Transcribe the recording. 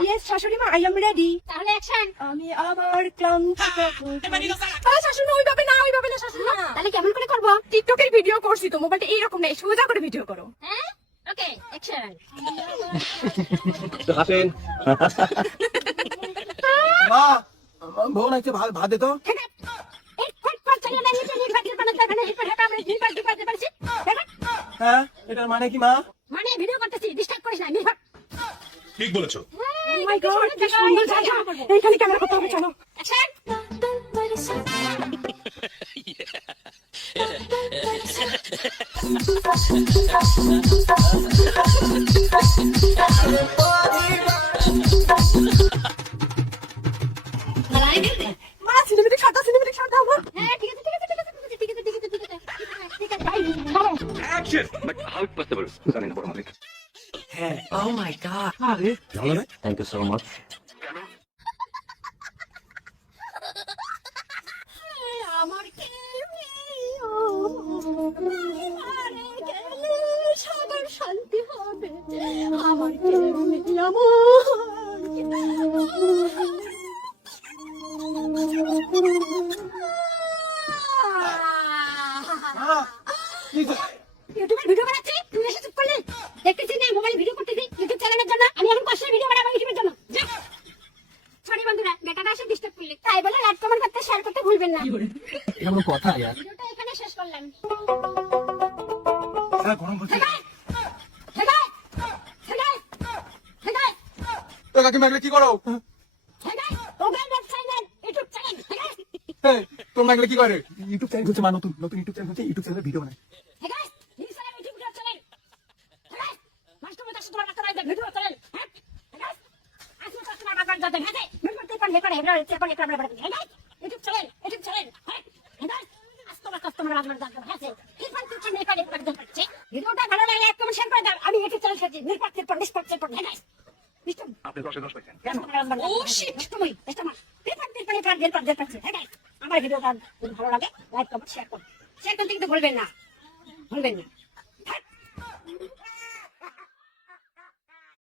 Yes শাশুড়ি মা I am ready তাহলে অ্যাকশন আমি আমার ক্লান্ত আরে শাশুড়ি মা ওইভাবে না ওইভাবে না শাশুড়ি মা। তাহলে কেমন করে করব? টিকটকের ভিডিও করছি তো মোবাইলটা এইরকম নেই সোজা করে ভিডিও করো। হ্যাঁ? ওকে অ্যাকশন হাসেন। মা বউ না একটু ভাত ভাত দে তো হ্যাঁ এটার মানে কি মা? মানে ভিডিও করতেছি ডিস্টার্ব করিস না ঠিক বলেছ। ও মাই গড কি সুন্দর জায়গা। এইখানে ক্যামেরা করতে হবে চলো। মা সিনেমেটিক শট দাও সিনেমেটিক শট দাও হ্যাঁ ঠিক আছে আছে আছে আছে আছে আছে আছে আছে। হ্যাঁ। ও মাই গড ধন্যবাদ থ্যাংক ইউ সো মাচ শান্তি হবে। আমার দেখতে এসে ডিস্টার্ব করলে। তাই বলে লাইক কমেন্ট করতে শেয়ার করতে ভুলবেন না। এটা কথা ইয়ার। ভিডিওটা এখানে শেষ করলাম। হ্যাঁ গরম তো কাকিমা এগুলো কি করো? ইউটিউব চ্যানেল হেগাই তোমরা এগুলো কি করে? ইউটিউব চ্যানেল হচ্ছে মা নতুন নতুন ইউটিউব চ্যানেল হচ্ছে ইউটিউব চ্যানেলে ভিডিও বানায়। নিউজ চ্যানেল লেপার হেবরা এখন হেকরা বড় বড় হ্যাঁ? ইউটিউব চ্যানেল ইউটিউব চ্যানেল হ্যাঁ হ্যাঁ হ্যাঁ ভিডিওটা ভালো লাগলে শেয়ার করে দাও। আমি ইউটিউব চ্যানেল সাজি পর নিষ্পক্ষ পর হ্যাঁ গাইস আপনি 10 10 ও শিট তুমি এটা হ্যাঁ গাইস আমার ভিডিওটা ভালো লাগে লাইক কমেন্ট শেয়ার করুন শেয়ার করতে কিন্তু ভুলবেন না। ভুলবেন না।